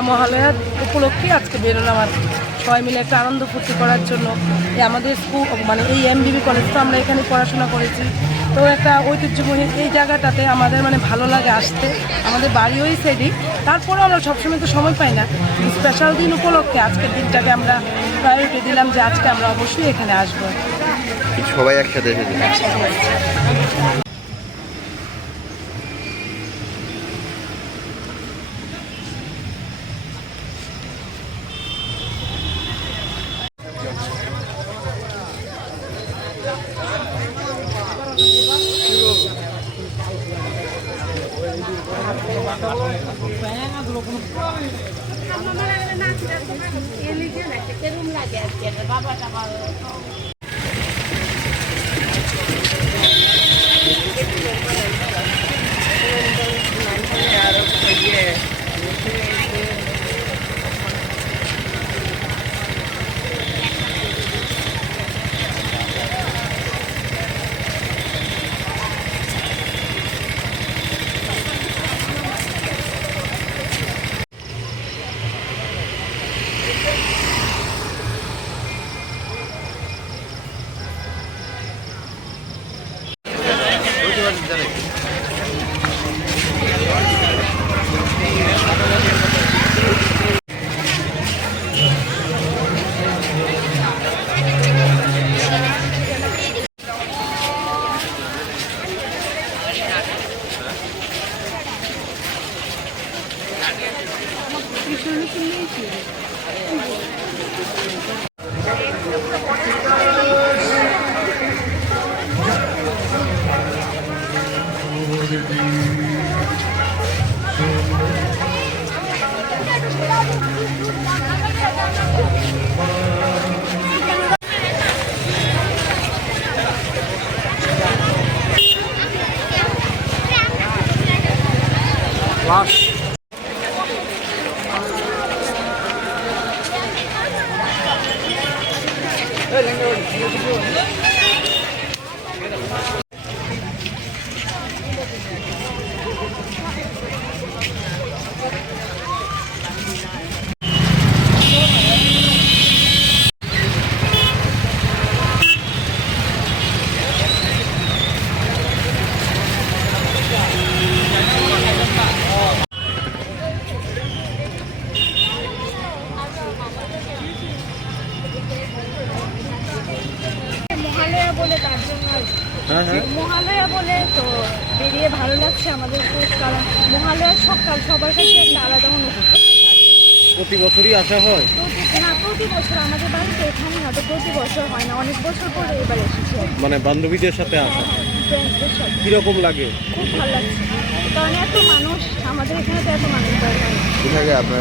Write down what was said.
আমরা মহালয়া উপলক্ষে আজকে বেরোলাম আর সবাই মিলে একটা আনন্দ ফুর্তি করার জন্য। আমাদের স্কুল মানে এই এমবিবি কলেজ তো আমরা এখানে পড়াশোনা করেছি, তো একটা ঐতিহ্যময় এই জায়গাটাতে আমাদের মানে ভালো লাগে আসতে। আমাদের বাড়িও এই সাইডেই, তারপরেও আমরা সবসময় তো সময় পাই না। স্পেশাল দিন উপলক্ষে আজকের দিনটাকে আমরা প্রায়োরিটি দিলাম যে আজকে আমরা অবশ্যই এখানে আসবো। সবাই একসাথে এসেছে। মহালয়া বলে তো বেরিয়ে ভালো লাগছে আমাদের, কারণ মহালয়ার সকাল সবার কাছে একটা আলাদা অনুভূতি। প্রতি বছরই আসা হয় না, প্রতি বছর আমাদের বাড়িতে এখানে না, তো প্রতি বছর হয় না, অনেক বছর পরে এবার এসেছি। মানে বান্ধবীদের সাথে আসা ফ্রেন্ডসদের সাথে কিরকম লাগে? খুব ভালো লাগছে, কারণ এত মানুষ আমাদের এখানে, তো এত মানুষ কোথায় আপনার